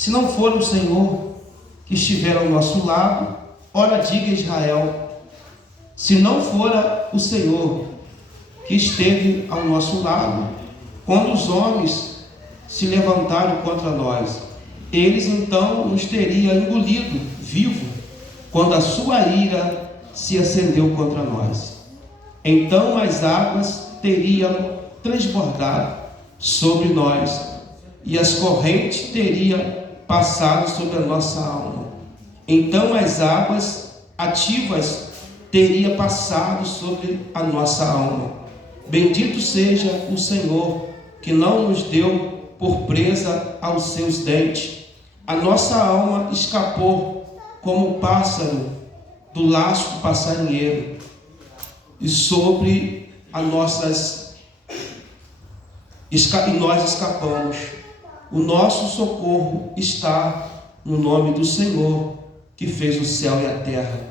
Se não for o Senhor que estiver ao nosso lado, ora diga Israel, se não fora o Senhor que esteve ao nosso lado, quando os homens se levantaram contra nós, eles então nos teriam engolido vivo, quando a sua ira se acendeu contra nós. Então as águas teriam transbordado sobre nós, e as correntes teriam passado sobre a nossa alma. Então as águas ativas teriam passado sobre a nossa alma. Bendito seja o Senhor, que não nos deu por presa aos seus dentes. A nossa alma escapou como o pássaro do laço do passarinheiro, e sobre as nossas e nós escapamos. O nosso socorro está no nome do Senhor, que fez o céu e a terra.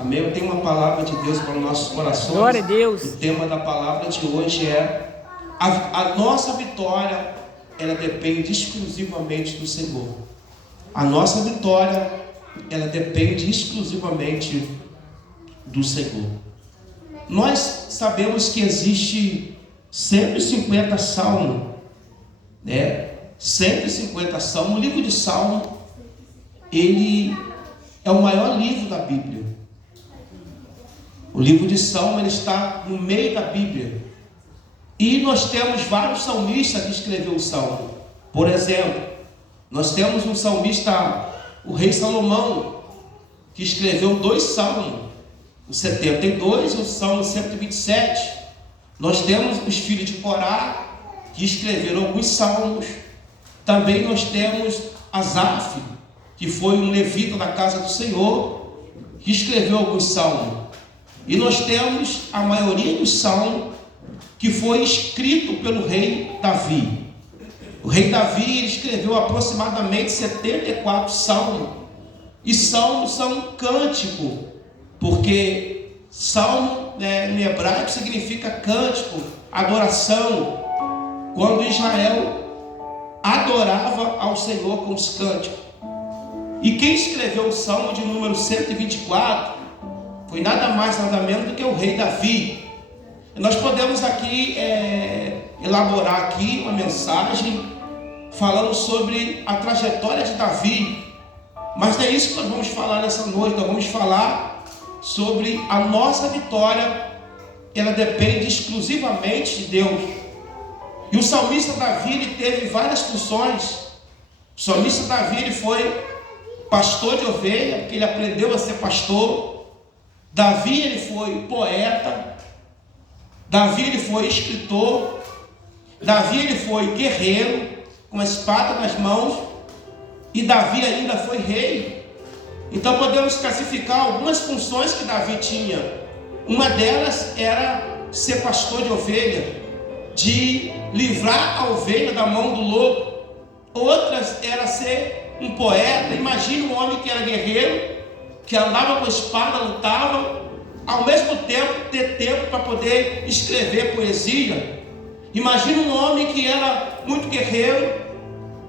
Amém? Eu tenho uma palavra de Deus para os nossos corações. Glória a Deus. O tema da palavra de hoje é a nossa vitória, ela depende exclusivamente do Senhor. A nossa vitória, ela depende exclusivamente do Senhor. Nós sabemos que existe 150 salmos, né? 150 salmos. O livro de Salmo, ele é o maior livro da Bíblia. O livro de Salmo, ele está no meio da Bíblia. E nós temos vários salmistas que escreveram o Salmo. Por exemplo, nós temos um salmista, o rei Salomão, que escreveu 2 salmos, o 72 e o Salmo 127. Nós temos os filhos de Corá, que escreveram alguns salmos. Também nós temos Asaf, que foi um levita da casa do Senhor, que escreveu alguns salmos. E nós temos a maioria dos salmos que foi escrito pelo rei Davi. O rei Davi, ele escreveu aproximadamente 74 salmos. E salmos são cântico, porque salmo, em hebraico, significa cântico, adoração. Quando Israel adorava ao Senhor com os cânticos. E quem escreveu o salmo de número 124 foi nada mais, nada menos do que o rei Davi. E nós podemos aqui elaborar aqui uma mensagem falando sobre a trajetória de Davi. Mas não é isso que nós vamos falar nessa noite. Nós vamos falar sobre a nossa vitória. Ela depende exclusivamente de Deus. E o salmista Davi, ele teve várias funções. O salmista Davi, ele foi pastor de ovelha, porque ele aprendeu a ser pastor. Davi, ele foi poeta. Davi, ele foi escritor. Davi, ele foi guerreiro, com a espada nas mãos. E Davi ainda foi rei. Então podemos classificar algumas funções que Davi tinha. Uma delas era ser pastor de ovelha, de livrar a ovelha da mão do lobo. Outras era ser um poeta. Imagine um homem que era guerreiro, que andava com a espada, lutava, ao mesmo tempo ter tempo para poder escrever poesia. Imagine um homem que era muito guerreiro,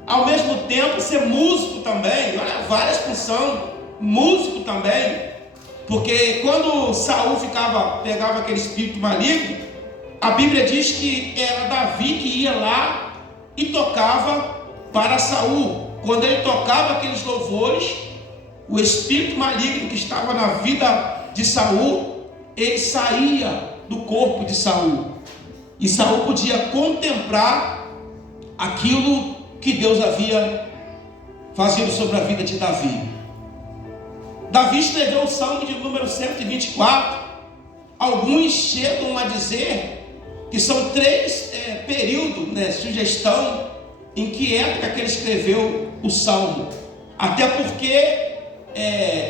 ao mesmo tempo ser músico também. Olha, várias funções. Músico também, porque quando Saul pegava aquele espírito maligno, a Bíblia diz que era Davi que ia lá e tocava para Saul. Quando ele tocava aqueles louvores, o espírito maligno que estava na vida de Saul, ele saía do corpo de Saul, e Saul podia contemplar aquilo que Deus havia fazido sobre a vida de Davi. Davi escreveu o Salmo de número 124. Alguns chegam a dizer que são 3 períodos, sugestão, em que época que ele escreveu o Salmo. Até porque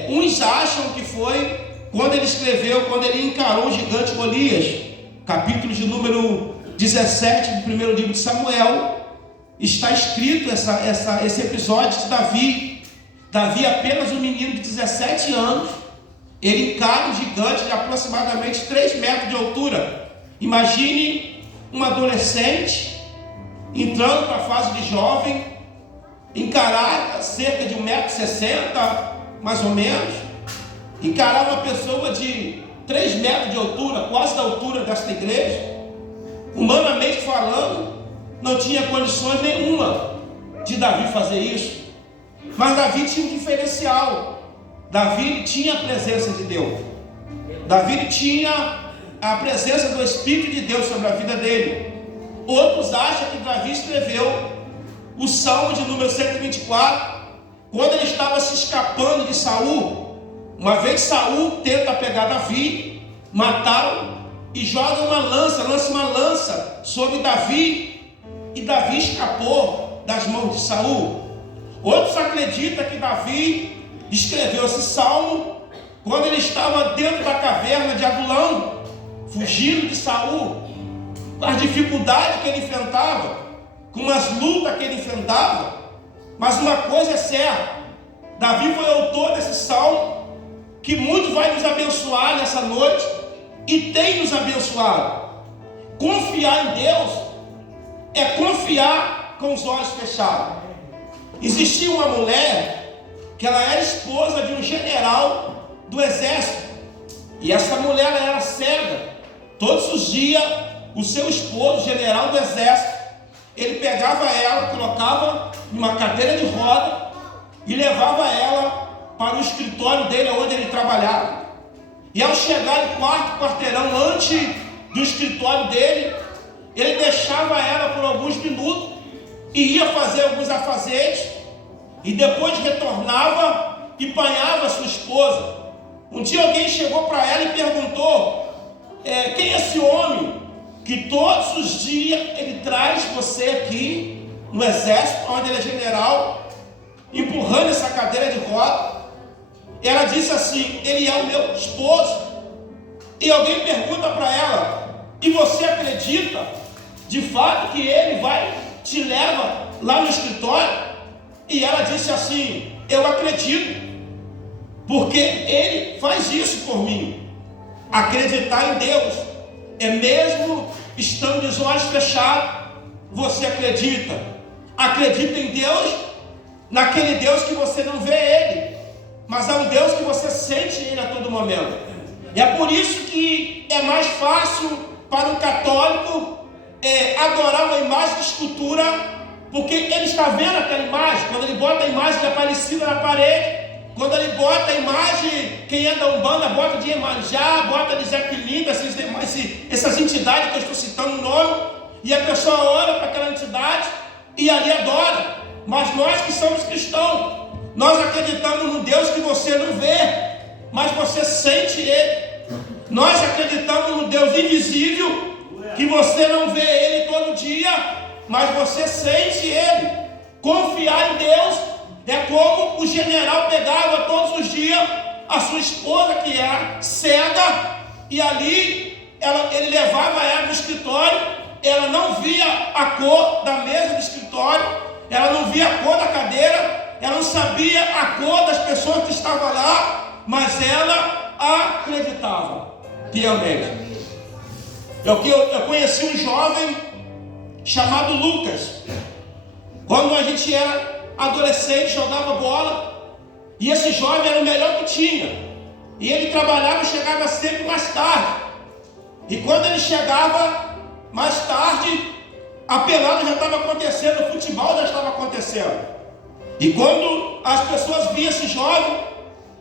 uns acham que foi quando ele escreveu, quando ele encarou o gigante Golias. Capítulo de número 17 do primeiro livro de Samuel. Está escrito esse episódio de Davi. Davi, apenas um menino de 17 anos, ele encara um gigante de aproximadamente 3 metros de altura. Imagine um adolescente entrando para a fase de jovem, encarar cerca de 1,60 m, mais ou menos, encarar uma pessoa de 3 metros de altura, quase da altura desta igreja, humanamente falando, não tinha condições nenhuma de Davi fazer isso. Mas Davi tinha um diferencial. Davi tinha a presença de Deus. Davi tinha a presença do Espírito de Deus sobre a vida dele. Outros acham que Davi escreveu o Salmo de número 124, quando ele estava se escapando de Saul. Uma vez Saul tenta pegar Davi, matá-lo, e lança uma lança sobre Davi, e Davi escapou das mãos de Saul. Outros acreditam que Davi escreveu esse salmo quando ele estava dentro da caverna de Adulão, fugindo de Saul, com as dificuldades que ele enfrentava, com as lutas que ele enfrentava. Mas uma coisa é certa, Davi foi autor desse salmo, que muito vai nos abençoar nessa noite, e tem nos abençoado. Confiar em Deus é confiar com os olhos fechados. Existia uma mulher que ela era esposa de um general do exército, e essa mulher ela era cega. Todos os dias o seu esposo, general do exército, ele pegava ela, colocava numa cadeira de roda e levava ela para o escritório dele, onde ele trabalhava. E ao chegar em quarteirão antes do escritório dele, ele deixava ela por alguns minutos e ia fazer alguns afazeres, e depois retornava e banhava sua esposa. Um dia alguém chegou para ela e perguntou: quem é esse homem que todos os dias ele traz você aqui no exército, onde ele é general, empurrando essa cadeira de roda? Ela disse assim: ele é o meu esposo. E alguém pergunta para ela: e você acredita de fato que ele te leva lá no escritório? E ela disse assim: eu acredito, porque ele faz isso por mim. Acreditar em Deus é mesmo estando de olhos fechados. Você acredita em Deus, naquele Deus que você não vê ele, mas é um Deus que você sente ele a todo momento. E é por isso que é mais fácil para um católico adorar uma imagem de escultura, porque ele está vendo aquela imagem. Quando ele bota a imagem de Aparecida na parede, quando ele bota a imagem, quem é da Umbanda bota de Iemanjá, bota de Zé Pilinda, essas entidades que eu estou citando o nome, e a pessoa ora para aquela entidade e ali adora. Mas nós que somos cristãos, nós acreditamos no Deus que você não vê, mas você sente ele. Nós acreditamos no Deus invisível, que você não vê ele todo dia, mas você sente ele. Confiar em Deus é como o general pegava todos os dias a sua esposa, que era cega, e ali ele levava ela no escritório. Ela não via a cor da mesa do escritório, ela não via a cor da cadeira, ela não sabia a cor das pessoas que estavam lá, mas ela acreditava piamente. Eu conheci um jovem chamado Lucas. Quando a gente era adolescente, jogava bola, e esse jovem era o melhor que tinha, e ele trabalhava e chegava sempre mais tarde. E quando ele chegava mais tarde, a pelada já estava acontecendo, o futebol já estava acontecendo. E quando as pessoas viam esse jovem,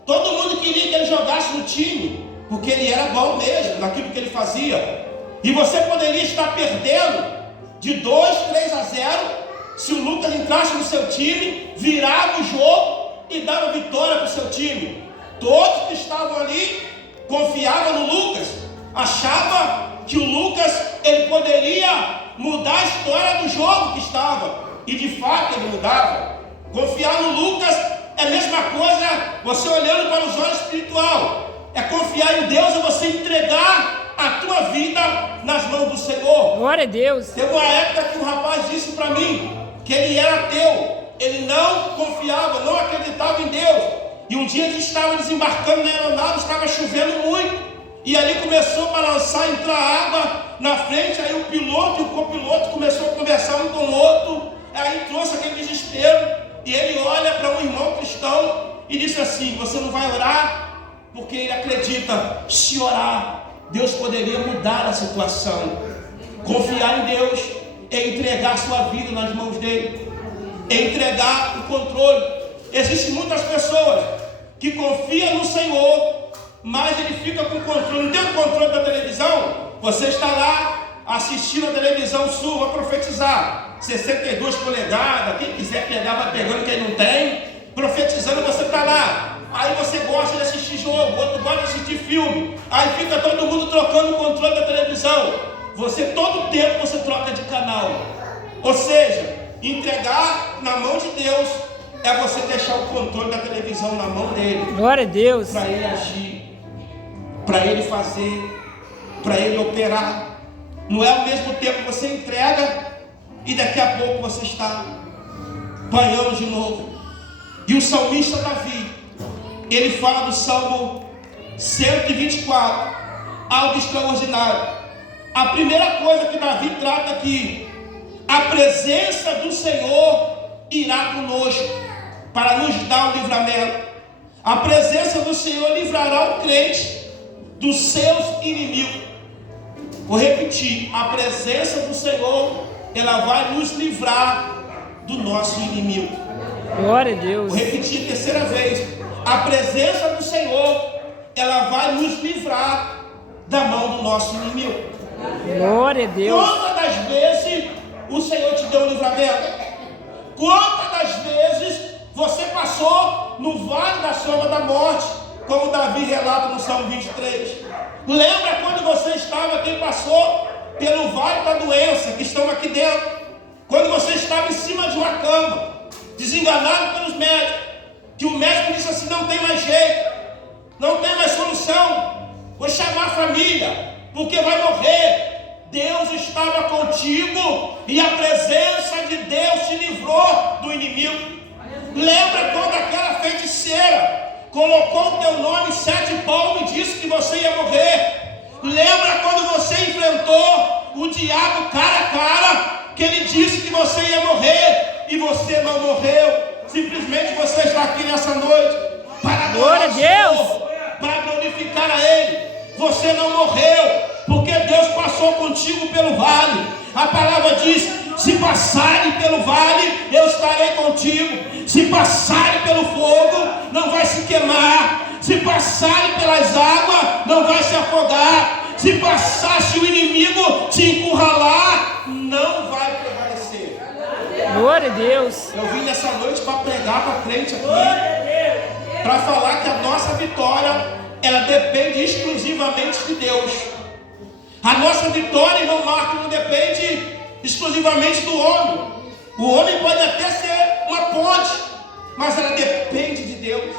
todo mundo queria que ele jogasse no time, porque ele era bom mesmo naquilo que ele fazia. E você poderia estar perdendo de 2, 3-0, se o Lucas entrasse no seu time, virava o jogo e dava vitória para o seu time. Todos que estavam ali confiavam no Lucas, achavam que o Lucas ele poderia mudar a história do jogo que estava, e de fato ele mudava. Confiar no Lucas é a mesma coisa, você olhando para os olhos espiritual, é confiar em Deus, é você entregar a tua vida nas mãos do Senhor. Glória a Deus. Teve uma época que um rapaz disse para mim que ele era ateu, ele não confiava, não acreditava em Deus. E um dia a gente estava desembarcando na aeronave, estava chovendo muito, e ali começou a balançar, entrar água na frente. Aí o piloto e o copiloto começou a conversar um com o outro, aí trouxe aquele desespero. e ele olha para um irmão cristão e diz assim: você não vai orar? Porque ele acredita, se orar, Deus poderia mudar a situação. Confiar em Deus é entregar sua vida nas mãos dele, é entregar o controle. Existem muitas pessoas que confiam no Senhor, mas ele fica com o controle. Não tem o controle da televisão? Você está lá assistindo a televisão sua, vai profetizar 62 polegadas, quem quiser pegar vai pegando, quem não tem, profetizando, você está lá. Aí você gosta de assistir jogo, outro gosta de assistir filme, aí fica todo mundo trocando o controle da televisão. Você, todo tempo você troca de canal. Ou seja, entregar na mão de Deus é você deixar o controle da televisão na mão dele. Glória a Deus. Para ele agir, para ele fazer, para ele operar. Não é ao mesmo tempo que você entrega e daqui a pouco você está banhando de novo. E o salmista Davi, ele fala do Salmo 124, algo extraordinário. A primeira coisa que Davi trata aqui: a presença do Senhor irá conosco para nos dar o livramento. A presença do Senhor livrará o crente dos seus inimigos. Vou repetir: a presença do Senhor, ela vai nos livrar do nosso inimigo. Glória a Deus. Vou repetir a terceira vez: a presença do Senhor, ela vai nos livrar da mão do nosso inimigo. Glória a Deus. Quantas das vezes o Senhor te deu um livramento? Quantas das vezes você passou no vale da sombra da morte, como Davi relata no Salmo 23? Lembra quando você estava, quem passou pelo vale da doença, que estão aqui dentro? Quando você estava em cima de uma cama, desenganado pelos médicos, que o médico disse assim: não tem mais jeito, não tem mais solução, vou chamar a família, porque vai morrer. Deus estava contigo e a presença de Deus te livrou do inimigo. Lembra quando aquela feiticeira colocou o teu nome em 7 palmos e disse que você ia morrer? Lembra quando você enfrentou o diabo cara a cara, que ele disse que você ia morrer e você não morreu? Simplesmente você está aqui nessa noite para adorar o Senhor, para glorificar a Ele. Você não morreu, porque Deus passou contigo pelo vale. A palavra diz: se passarem pelo vale, eu estarei contigo. Se passarem pelo fogo, não vai se queimar. Se passarem pelas águas, não vai se afogar. Se passasse o inimigo te encurralar, não vai prevalecer. Glória a Deus. Eu vim nessa noite para pregar para crente aqui, para falar que a nossa vitória, ela depende exclusivamente de Deus. A nossa vitória, irmão Marcos, não depende exclusivamente do homem. O homem pode até ser uma ponte, mas ela depende de Deus.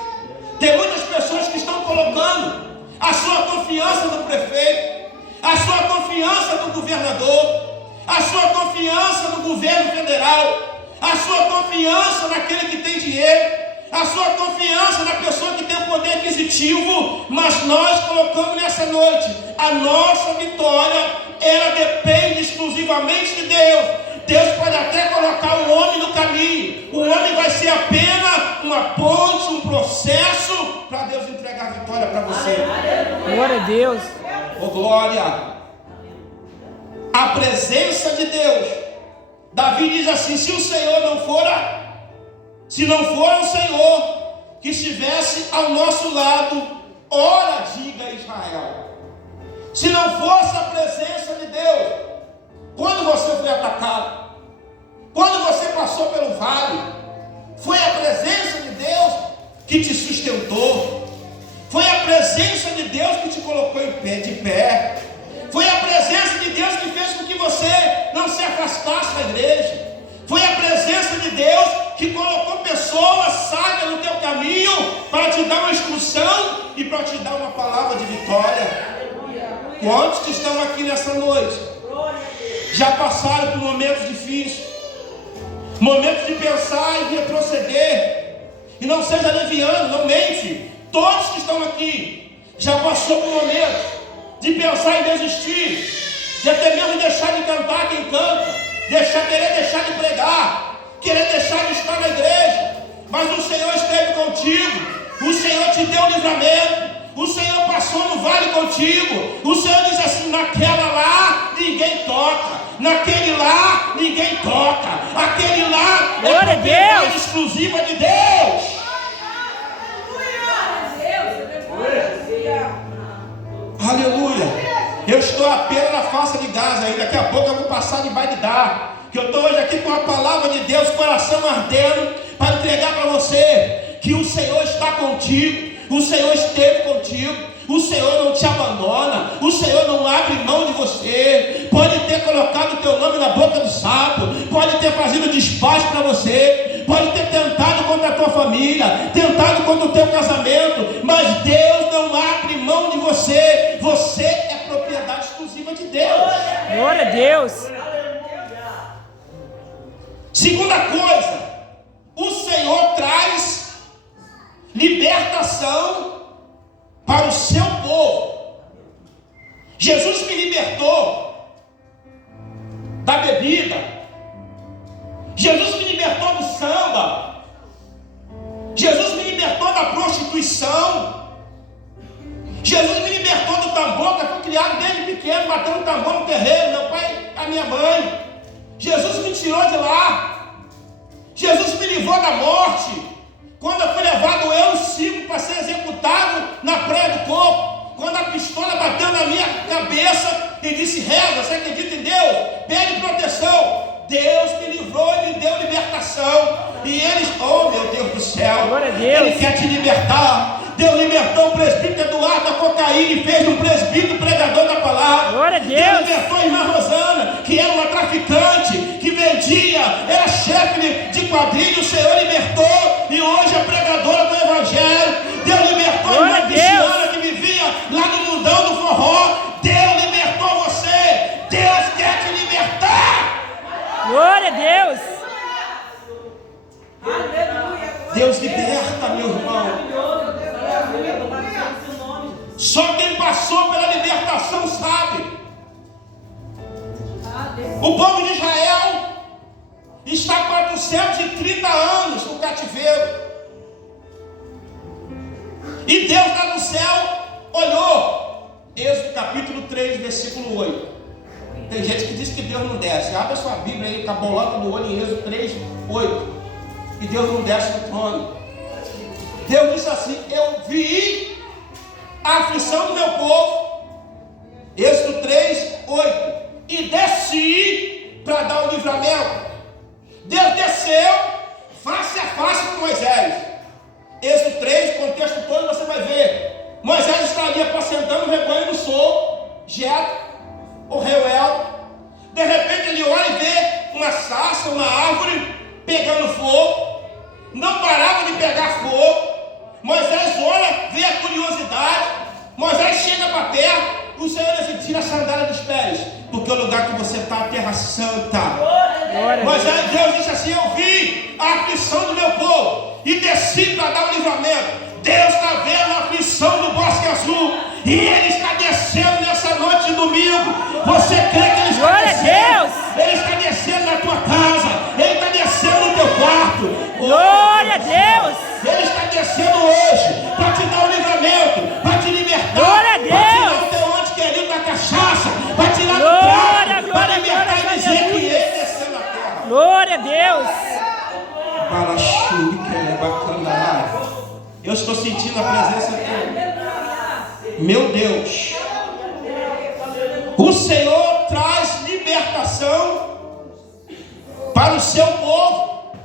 Tem muitas pessoas que estão colocando a sua confiança no prefeito, a sua confiança no governador, a sua confiança no governo federal, a sua confiança naquele que tem dinheiro, a sua confiança na pessoa que tem o poder aquisitivo. Mas nós colocamos nessa noite: a nossa vitória, ela depende exclusivamente de Deus. Deus pode até colocar o homem no caminho, o homem vai ser apenas uma ponte, um processo para Deus entregar a vitória para você. Glória a Deus. Oh, glória! A presença de Deus. Davi diz assim: se o Senhor não fora, se não for o Senhor que estivesse ao nosso lado, ora diga a Israel. Se não fosse a presença de Deus, quando você foi atacado, quando você passou pelo vale, foi a presença de Deus que te sustentou, foi a presença de Deus que te colocou de pé, foi a presença de Deus que fez com que você não se afastasse da igreja, foi a presença de Deus que colocou pessoas sábias no teu caminho para te dar uma instrução e para te dar uma palavra de vitória. Quantos que estão aqui nessa noite já passaram por momentos difíceis, momentos de pensar em retroceder? E não seja leviano, não mente. Todos que estão aqui já passou por momentos de pensar em desistir, de até mesmo deixar de cantar quem canta, querer deixar de pregar, querer deixar de estar na igreja, mas o Senhor esteve contigo, o Senhor te deu livramento, o Senhor passou no vale contigo, o Senhor diz assim: naquela lá ninguém toca, naquele lá ninguém toca, aquele lá é propriedade exclusiva de Deus. Aleluia. Eu estou apenas na face de Gaza aí. Daqui a pouco eu vou passar de Bagdá. Que eu estou hoje aqui com a palavra de Deus, coração ardendo, para entregar para você que o Senhor está contigo, o Senhor esteve contigo, o Senhor não te abandona, o Senhor não abre mão de você. Pode ter colocado o teu nome na boca do sapo, pode ter fazido despacho para você, pode ter tentado contra a tua família, tentado contra o teu casamento, mas Deus não abre mão de você. Você é propriedade exclusiva de Deus. Glória a Deus. Segunda coisa, o Senhor traz libertação para o seu povo. Jesus me libertou da bebida, Jesus me libertou do samba, Jesus me libertou da prostituição, Jesus me libertou do tambor, que eu fui criado desde pequeno, batendo tambor no terreiro, meu pai, a minha mãe. Jesus me tirou de lá, Jesus me livrou da morte. Quando eu fui levado, eu e Chico, para ser executado na Praia do Coco, quando a pistola bateu na minha cabeça e disse: reza, você acredita em Deus? Pede proteção. Deus me livrou e me deu libertação. E eles, oh meu Deus do céu, Ele quer te libertar. Deus libertou o presbítero Eduardo da cocaína e fez um presbítero pregador da palavra. Glória a Deus. Deus libertou a irmã Rosana, que era uma traficante, que vendia, era chefe de quadrilha. O Senhor libertou e hoje é pregadora do Evangelho. Deus libertou a irmã Cristiana, que vivia lá no mundão do forró. Deus libertou você. Deus quer te libertar. Glória a Deus. Deus liberta, meu irmão. Só quem passou pela libertação sabe. O povo de Israel está há 430 anos no cativeiro. E Deus lá no céu olhou. Êxodo capítulo 3, versículo 8. Tem gente que diz que Deus não desce. Abre a sua Bíblia aí, com a bolota no olho, em Êxodo 3, 8. E Deus não desce do trono. Deus disse assim: eu vi a aflição do meu povo. Êxodo 3, 8. E desci para dar o livramento. Deus desceu face a face com Moisés. Êxodo 3, contexto todo você vai ver. Moisés está ali apacentando o rebanho do sol, Jetro, o Reuel. De repente ele olha e vê uma sarça, uma árvore pegando fogo. Não parava de pegar fogo. Moisés olha, vê a curiosidade. Moisés chega para perto. O Senhor diz: tira a sandália dos pés, porque o lugar que você está é a terra santa. Moisés, Deus disse assim: eu vi a aflição do meu povo e desci para dar o livramento. Deus está vendo a aflição do Bosque Azul e Ele está descendo nessa noite de domingo. Você crê que Ele está descendo? Ele está descendo na tua casa, Ele está descendo no teu quarto. Glória a Deus! Ele está descendo hoje para te dar o livramento, para te libertar, glória a Deus, para tirar o teu antiquerido da cachaça, para tirar do prato, para libertar e dizer que Ele desceu na terra. Glória a Deus! Eu estou sentindo a presença dele. Meu Deus. O Senhor traz libertação para o seu povo.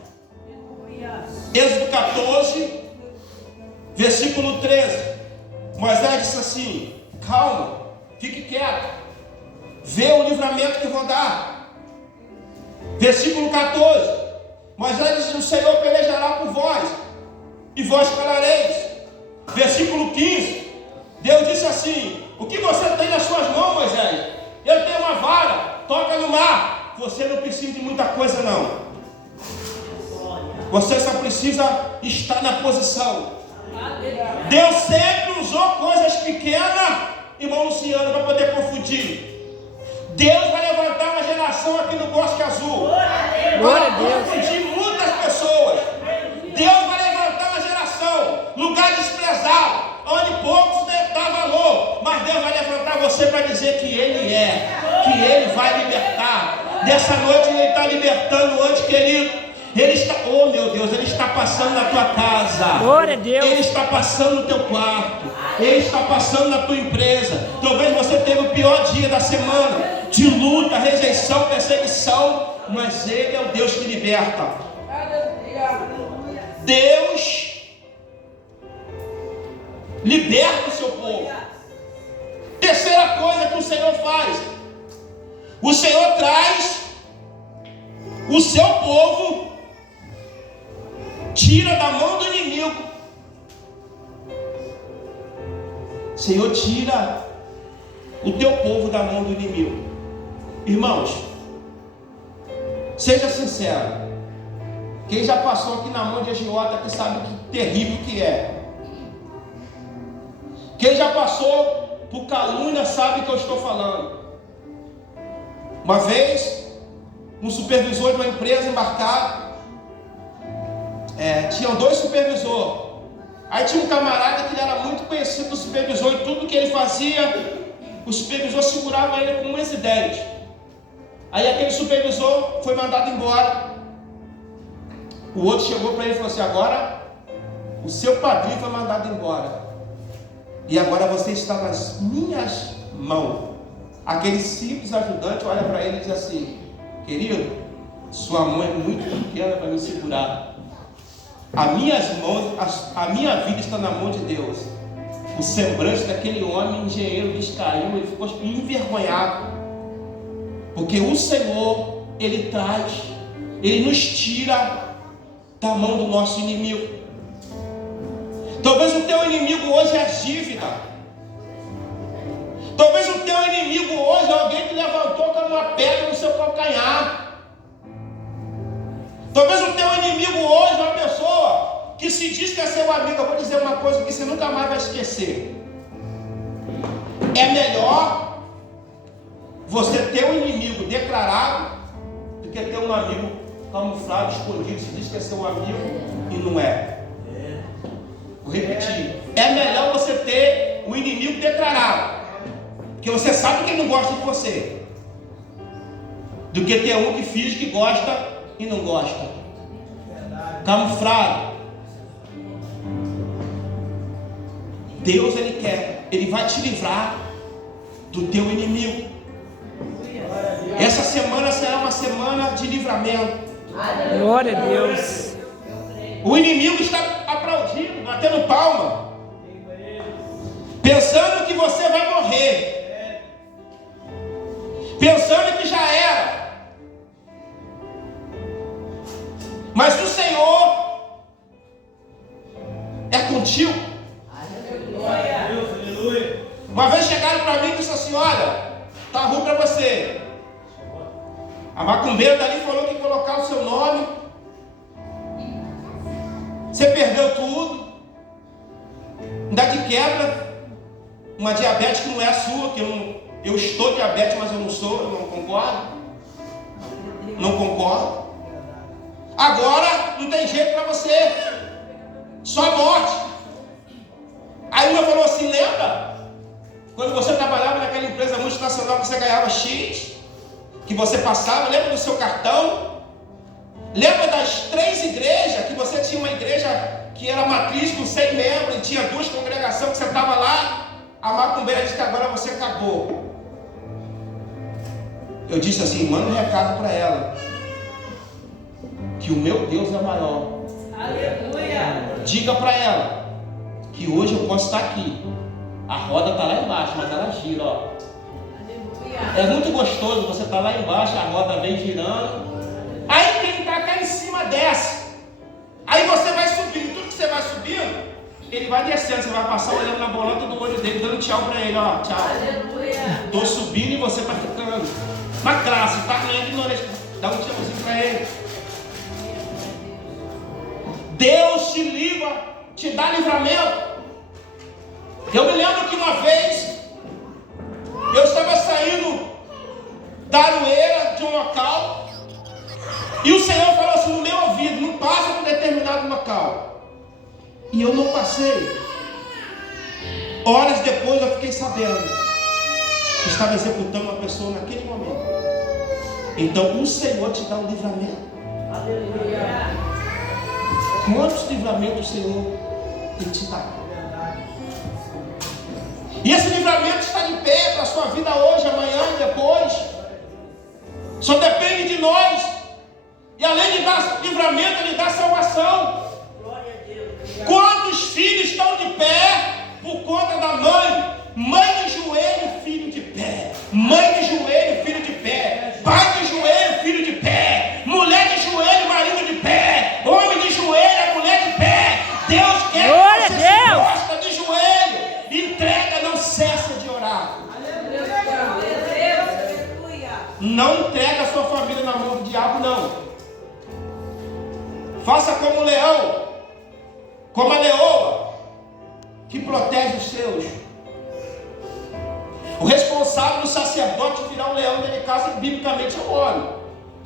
Êxodo 14, versículo 13. Moisés disse assim: calma, fique quieto, vê o livramento que vou dar. Versículo 14. Moisés disse: o Senhor pelejará por vós e vós calareis. Versículo 15. Deus disse assim: o que você tem nas suas mãos, Moisés? Eu tenho uma vara, toca no mar. Você não precisa de muita coisa não. Você só precisa estar na posição. Deus sempre usou coisas pequenas, irmão Luciano, para poder confundir. Deus vai levantar uma geração aqui no Bosque Azul glória a Deus, para confundir muito Deus vai levantar uma geração, lugar desprezado, onde poucos dão valor, mas Deus vai levantar você para dizer que Ele é, que Ele vai libertar. Dessa noite Ele está libertando hoje, querido. Ele está, oh meu Deus, Ele está passando na tua casa. Glória a Deus. Ele está passando no teu quarto. Ele está passando na tua empresa. Talvez você tenha o pior dia da semana, de luta, rejeição, perseguição, mas Ele é o Deus que liberta. Deus liberta o seu povo. Terceira coisa que o Senhor faz: o Senhor traz o seu povo, tira da mão do inimigo. O Senhor tira o teu povo da mão do inimigo. Irmãos, seja sincero. Quem já passou aqui na mão de agiota que sabe que terrível que é. Quem já passou por calúnia sabe o que eu estou falando. Uma vez, um supervisor de uma empresa embarcado, tinham 2 supervisores. Aí tinha um camarada que era muito conhecido do supervisor, e tudo que ele fazia, o supervisor segurava ele com unhas e dentes. Aí aquele supervisor foi mandado embora. O outro chegou para ele e falou assim: agora o seu padrinho foi mandado embora, e agora você está nas minhas mãos. Aquele simples ajudante olha para ele e diz assim: querido, sua mão é muito pequena para me segurar. As minhas mãos, a minha vida está na mão de Deus. O semblante daquele homem engenheiro descaiu, ele ficou envergonhado, porque o Senhor, Ele traz, Ele nos tira da mão do nosso inimigo. Talvez o teu inimigo hoje é a dívida. Talvez o teu inimigo hoje é alguém que levantou com uma pedra no seu calcanhar. Talvez o teu inimigo hoje é uma pessoa que se diz que é seu amigo. Eu vou dizer uma coisa que você nunca mais vai esquecer. É melhor você ter um inimigo declarado do que ter um amigo camuflado, escondido, se diz que é seu amigo e não é. Vou repetir: é melhor você ter um inimigo declarado, porque você sabe que ele não gosta de você, do que ter um que finge que gosta e não gosta, camuflado. Deus, Ele quer, Ele vai te livrar do teu inimigo. Essa semana será uma semana de livramento. Glória a Deus. O inimigo está aplaudindo, batendo palma, pensando que você vai morrer, pensando que já era. Mas o Senhor é contigo. Uma vez chegaram para mim e disseram assim: olha, está ruim para você. A macumbeira dali falou que ia colocar o seu nome. Você perdeu tudo. Ainda de quebra uma diabetes que não é a sua, que eu estou diabetes, mas eu não sou, eu não concordo. Não concordo. Agora não tem jeito para você, só morte. Aí uma falou assim: lembra quando você trabalhava naquela empresa multinacional que você ganhava X, que você passava, lembra do seu cartão? Lembra das 3 igrejas, que você tinha uma igreja que era matriz com 100 membros, e tinha 2 congregações que você estava lá? A macumbeira disse que agora você acabou. Eu disse assim: manda um recado para ela, que o meu Deus é maior. Aleluia. Diga para ela que hoje eu posso estar aqui, a roda está lá embaixo, mas ela gira, ó. Aleluia. É muito gostoso, você está lá embaixo, a roda vem girando, aí quem está cá em cima desce, aí você vai subindo, tudo que você vai subindo, ele vai descendo, você vai passar olhando na bolota do olho dele, dando tchau para ele, ó, tchau. Aleluia. Estou subindo e você está ficando. Mas claro, você está ganhando ignorância, dá um tchauzinho para ele. Deus te livra, te dá livramento. Eu me lembro que uma vez eu estava saindo da Aroeira, de um local, e o Senhor falou assim no meu ouvido: não passa por determinado local. local. E eu não passei. Horas depois eu fiquei sabendo que estava executando uma pessoa naquele momento. Então o Senhor te dá um livramento. Aleluia. Quantos livramentos o Senhor tem te dado? E esse livramento está de pé para a sua vida hoje, amanhã e depois. Só depende de nós. E além de dar livramento, Ele dá salvação. Quantos filhos estão de pé por conta da mãe? Mãe de joelho, filho de pé. Mãe de joelho, filho de pé. Pai de joelho, filho de pé. Mulher de joelho, marido de pé. Homem de joelho, mulher de pé. Deus quer que você se posta de joelho. Entrega, não cessa de orar. Não entrega a sua família na mão do diabo, não. Faça como o leão, como a leoa, que protege os seus. O responsável do sacerdote virar um leão dentro de casa, biblicamente é o homem.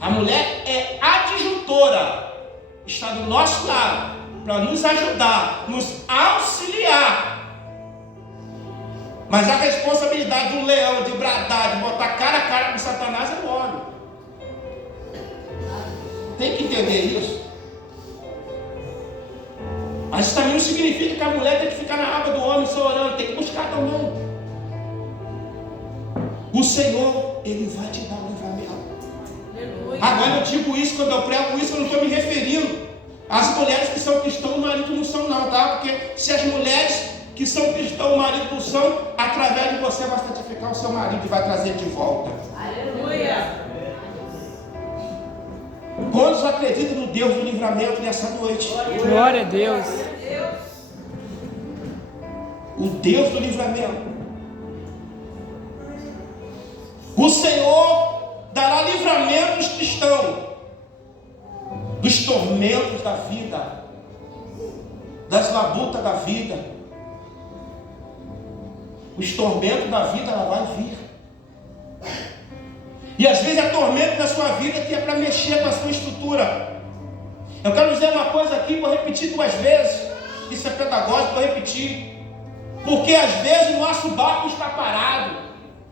A mulher é adjutora, está do nosso lado, para nos ajudar, nos auxiliar. Mas a responsabilidade do leão de bradar, de botar cara a cara com Satanás é o homem. Tem que entender isso. Mas isso também não significa que a mulher tem que ficar na aba do homem só orando. Tem que buscar também. O Senhor, Ele vai te dar um livramento. Agora eu digo isso, quando eu prego isso, eu não estou me referindo às mulheres que são cristãs, o marido não são não, tá? Porque se as mulheres que são cristãos, o marido não são, através de você vai santificar o seu marido e vai trazer de volta. Aleluia! Quantos acreditam no Deus do livramento nessa noite? Glória a Deus. O Deus do livramento. O Senhor dará livramento aos cristãos dos tormentos da vida, das labutas da vida. Os tormentos da vida, ela vai vir. E às vezes é tormento da sua vida que é para mexer com a sua estrutura. Eu quero dizer uma coisa aqui, vou repetir 2 vezes. Isso é pedagógico, vou repetir. Porque às vezes o nosso barco está parado,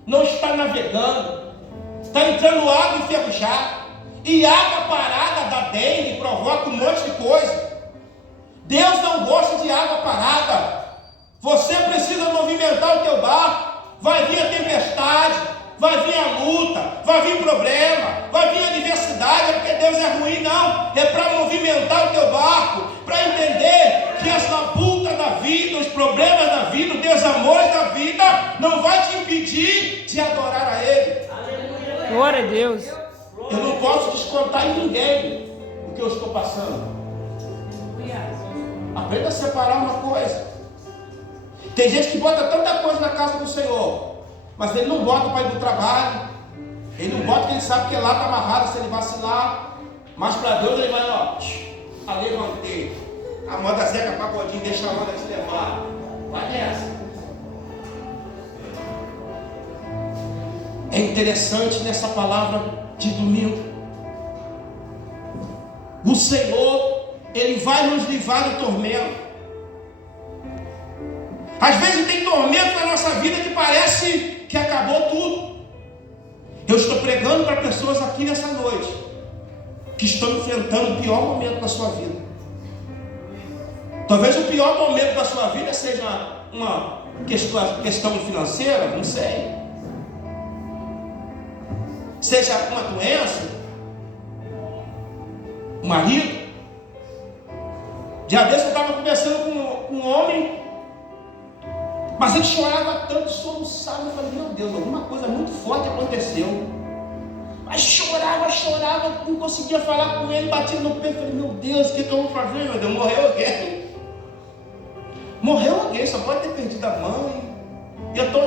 não está navegando, está entrando água enferrujada. E água parada dá dengue, provoca um monte de coisa. Deus não gosta de água parada. Você precisa movimentar o teu barco. Vai vir a tempestade, vai vir a luta, vai vir problema, vai vir a adversidade. É porque Deus é ruim, não. É para movimentar o teu barco, para entender que as labutas da vida, os problemas da vida, os desamores da vida não vai te impedir de adorar a Ele. Glória a Deus. Eu não posso descontar em ninguém o que eu estou passando. Aprenda a separar uma coisa. Tem gente que bota tanta coisa na casa do Senhor, mas ele não bota para ir do trabalho. Ele não bota porque ele sabe que lá está amarrado se ele vacilar. Mas para Deus ele vai, ó, a levantei. A moda Zeca Pagodinho, deixa a moda te levar. Vai nessa. É interessante nessa palavra de domingo. O Senhor, Ele vai nos livrar do tormento. Às vezes tem tormento na nossa vida que parece que acabou tudo. Eu estou pregando para pessoas aqui nessa noite que estão enfrentando o pior momento da sua vida. Talvez o pior momento da sua vida seja uma questão financeira, não sei. Seja uma doença, um marido. Já vez eu estava conversando com um homem, mas ele chorava tanto, soluçava. Eu falei, meu Deus, alguma coisa muito forte aconteceu. Mas chorava, não conseguia falar com ele, batia no peito. Eu falei, meu Deus, o que eu vou fazer, meu Deus? Morreu alguém, só pode ter perdido a mãe. Eu estou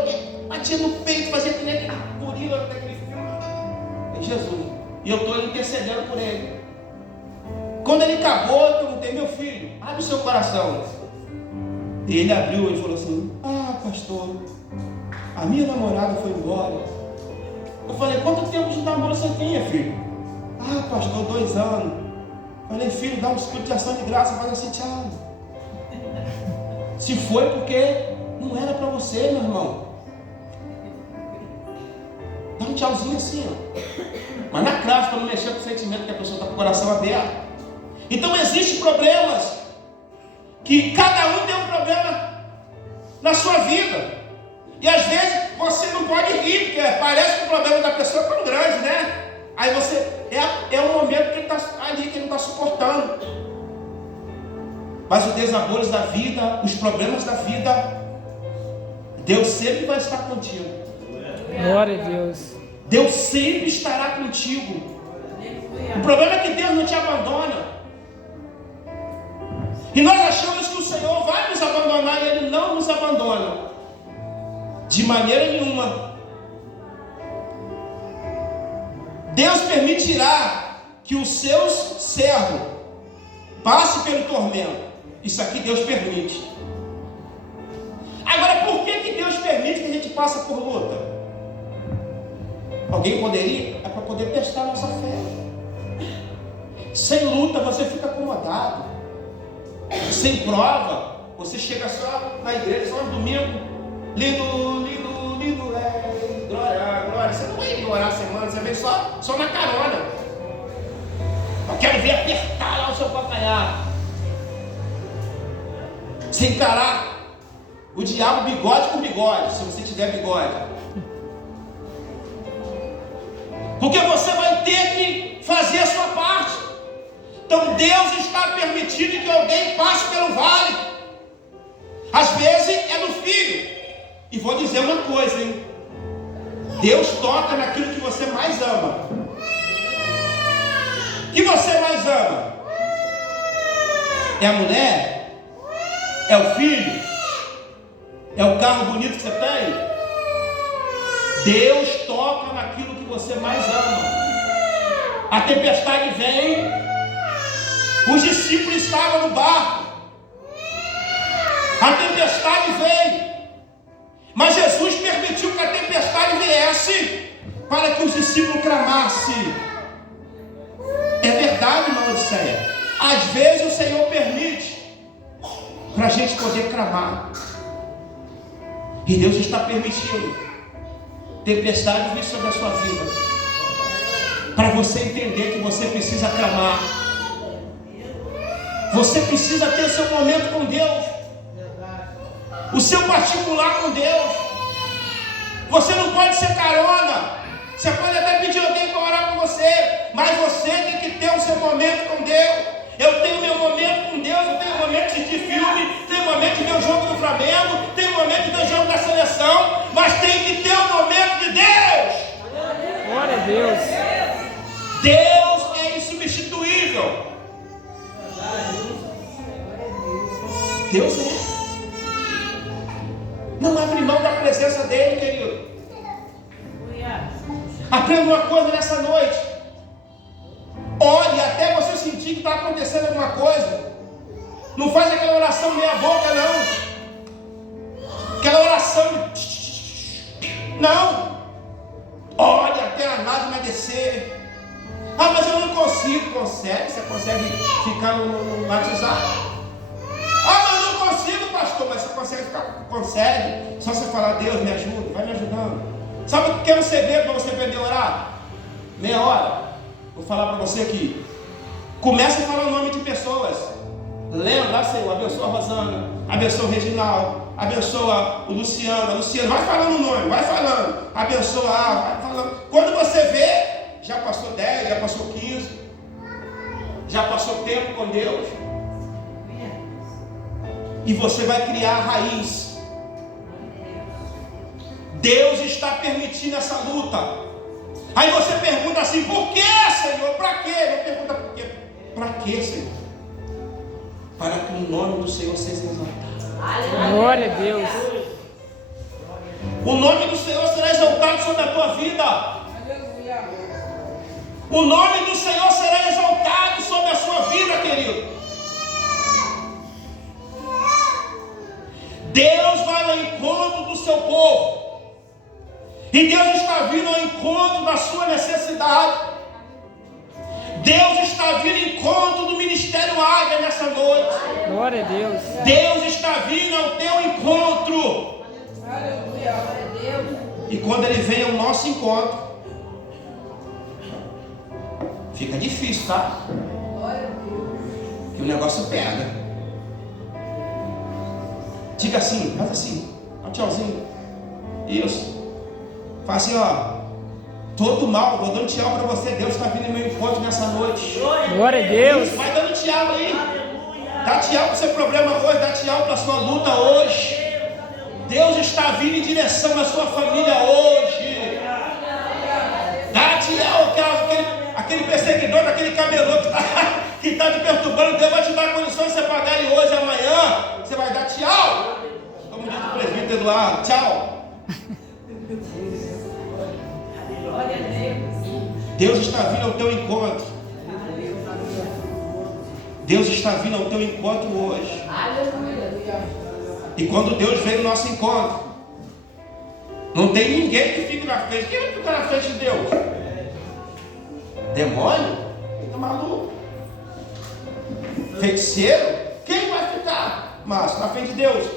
batia no peito, fazia que nem aquele gorila daquele filme. É Jesus. E eu estou intercedendo por ele. Quando ele acabou, eu perguntei, meu filho, abre o seu coração. E ele abriu e falou assim, pastor, a minha namorada foi embora. Eu falei, quanto tempo de namoro você tinha, filho? Pastor, 2 anos. Falei, filho, dá um escudo de ação de graça, faz assim, tchau. Se foi porque não era para você, meu irmão. Dá um tchauzinho assim, ó. Mas na classe, para não mexer com o sentimento que a pessoa está com o coração aberto. Então existem problemas, que cada um tem um problema na sua vida. E às vezes você não pode rir, porque parece que o problema da pessoa é tão grande, né? Aí você, é um momento que ele está ali, que ele não está suportando. Mas os desabores da vida, os problemas da vida, Deus sempre vai estar contigo. Glória a Deus. Deus sempre estará contigo. O problema é que Deus não te abandona. E nós achamos que o Senhor vai nos abandonar, e Ele não nos abandona. De maneira nenhuma. Deus permitirá que os seus servos passem pelo tormento. Isso aqui Deus permite. Agora, por que Deus permite que a gente passe por luta? Alguém poderia? É para poder testar a nossa fé. Sem luta você fica acomodado. Sem prova, você chega só na igreja, só no domingo, lindo, glória. Você não vai orar a semana, você vem só na carona. Eu quero ver apertar lá o seu calcanhar. Sem encarar o diabo bigode com bigode, se você tiver bigode. Porque você vai ter que fazer a sua parte. Então Deus está permitindo que alguém passe pelo vale. Às vezes é no filho. E vou dizer uma coisa, hein? Deus toca naquilo que você mais ama. O que você mais ama? É a mulher? É o filho? É o carro bonito que você tem? Deus toca naquilo que você mais ama. A tempestade vem. Os discípulos estavam no barco. A tempestade veio. Mas Jesus permitiu que a tempestade viesse para que os discípulos clamassem. É verdade, irmã Odisseia. Às vezes o Senhor permite para a gente poder clamar. E Deus está permitindo tempestade vir sobre a sua vida, para você entender que você precisa clamar. Você precisa ter seu momento com Deus, o seu particular com Deus. Você não pode ser carona. Você pode até pedir alguém para orar por você, mas você tem que ter o seu momento com Deus. Eu tenho meu momento com Deus. Eu tenho momento de assistir filme, tenho momento de ver o jogo do Flamengo, tenho momento de ver o jogo da seleção, mas tem que ter o momento de Deus. Glória a Deus. Deus é insubstituível. Deus é. Não abre mão da presença dele, querido. Aprenda uma coisa nessa noite. Ore até você sentir que está acontecendo alguma coisa. Não faz aquela oração meia boca, não. Aquela oração. Não. Ore até a lágrima descer. Ah, mas eu não consigo. Consegue? Você consegue ficar no WhatsApp? Ah, mas eu não consigo, pastor. Mas você consegue ficar? Consegue. Só você falar, Deus me ajuda, vai me ajudando. Sabe o que é um segredo para você aprender a orar? Meia hora. Vou falar para você aqui. Comece a falar o nome de pessoas. Lembra, Senhor, abençoa a Rosana, abençoa o Reginaldo, abençoa o Luciano. Luciano, vai falando o nome, vai falando. Abençoa, vai falando. Quando você vê, já passou 10, já passou 15, já passou tempo com Deus. E você vai criar a raiz. Deus está permitindo essa luta. Aí você pergunta assim, por que, Senhor? Para quê? Não pergunta por quê. Para quê, Senhor? Para que o nome do Senhor seja exaltado. Glória a Deus. O nome do Senhor será exaltado sobre a tua vida. O nome do Senhor será exaltado sobre a sua vida, querido. Deus vai ao encontro do seu povo. E Deus está vindo ao encontro da sua necessidade. Deus está vindo ao encontro do ministério Ministério Águia nessa noite. Glória a Deus. Deus está vindo ao teu encontro. E quando Ele vem ao nosso encontro, fica difícil, tá? Que o negócio pega. Diga assim, faz assim, dá um tchauzinho. Isso. Faz assim, ó. Todo mal, vou dando tchau para você. Deus está vindo em meu encontro nessa noite. Glória a Deus. Isso, vai dando tchau aí. Dá tchau para o seu problema hoje, dá tchau para a sua luta hoje. Deus está vindo em direção à sua família hoje. Dá tchau, aquele perseguidor, aquele camelô que está te perturbando. Deus vai te dar condições de você pagar ele hoje, amanhã. Você vai dar tchau. Como diz o presbítero Eduardo, tchau. Deus está vindo ao teu encontro. Deus está vindo ao teu encontro hoje. E quando Deus vem no nosso encontro, não tem ninguém que fique na frente. Quem vai ficar na frente de Deus? Demônio? Fica maluco. Feiticeiro? Quem vai ficar? Mas na frente de Deus.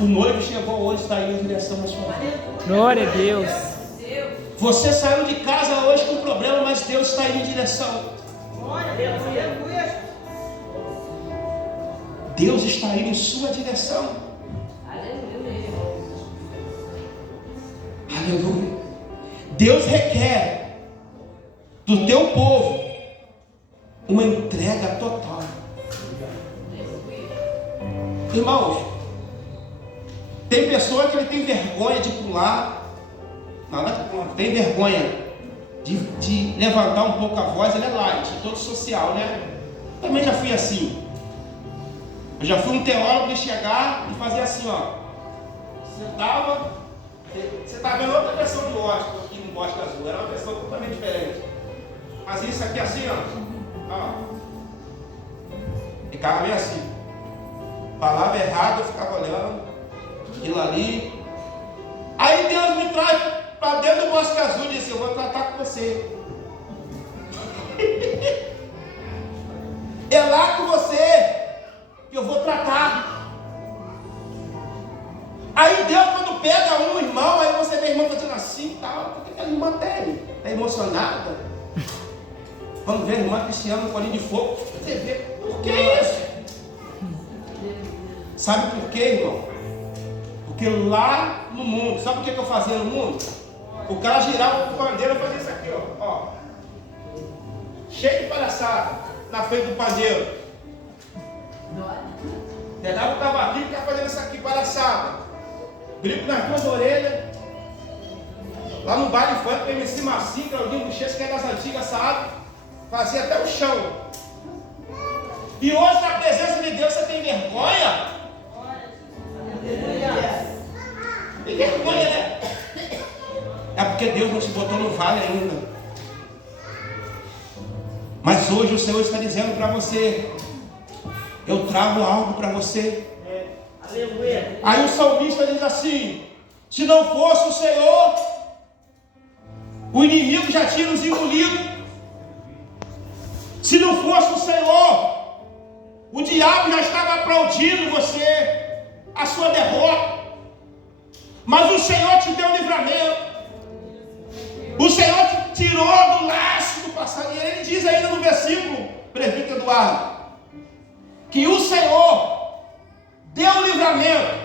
O noivo chegou hoje, está indo em direção à sua vida. Glória a Deus. Você saiu de casa hoje com problema, mas Deus está indo em direção. Deus está indo em sua direção. Aleluia. Deus requer do teu povo uma entrega total. Irmãos, tem pessoa que ele tem vergonha de pular. Não tem vergonha de levantar um pouco a voz. Ele é light, todo social, né? Também já fui assim. Eu já fui um teólogo de chegar e fazer assim, ó. Você está vendo outra versão do Oscar aqui no Bosque Azul. Era uma versão totalmente diferente. Fazia isso aqui assim, ó. Ficava bem assim. Falava errado, eu ficava olhando aquilo ali. Aí Deus me traz para dentro do Bosque Azul e disse: eu vou tratar com você. É lá com você que eu vou tratar. Aí Deus, quando pega um irmão, aí você vê a irmã fazendo assim e tal. O que a irmã tem? Está emocionada? Quando vê a irmã Cristiana no colinho de fogo, você vê, por que isso? Sabe por quê, irmão? Porque lá no mundo, sabe o que eu fazia no mundo? O cara girava o pandeiro e fazia isso aqui, ó. Cheio de palhaçada na frente do pandeiro. Pegava o cavaquinho e ficava fazendo isso aqui, palhaçada. Brinco nas duas orelhas. Lá no baile funk, o MC Marcinho, Claudinho Buchecha, que é das antigas, sabe? Fazia até o chão. E hoje, na presença de Deus, você tem vergonha? Tem vergonha, né? É porque Deus não te botou no vale ainda. Mas hoje o Senhor está dizendo para você: eu trago algo para você. Aí o salmista diz assim: se não fosse o Senhor, o inimigo já tinha nos engolido. Se não fosse o Senhor, o diabo já estava aplaudindo você, a sua derrota. Mas o Senhor te deu livramento. O Senhor te tirou do laço do passarinho. Ele diz ainda no versículo, presbítero Eduardo, que o Senhor deu livramento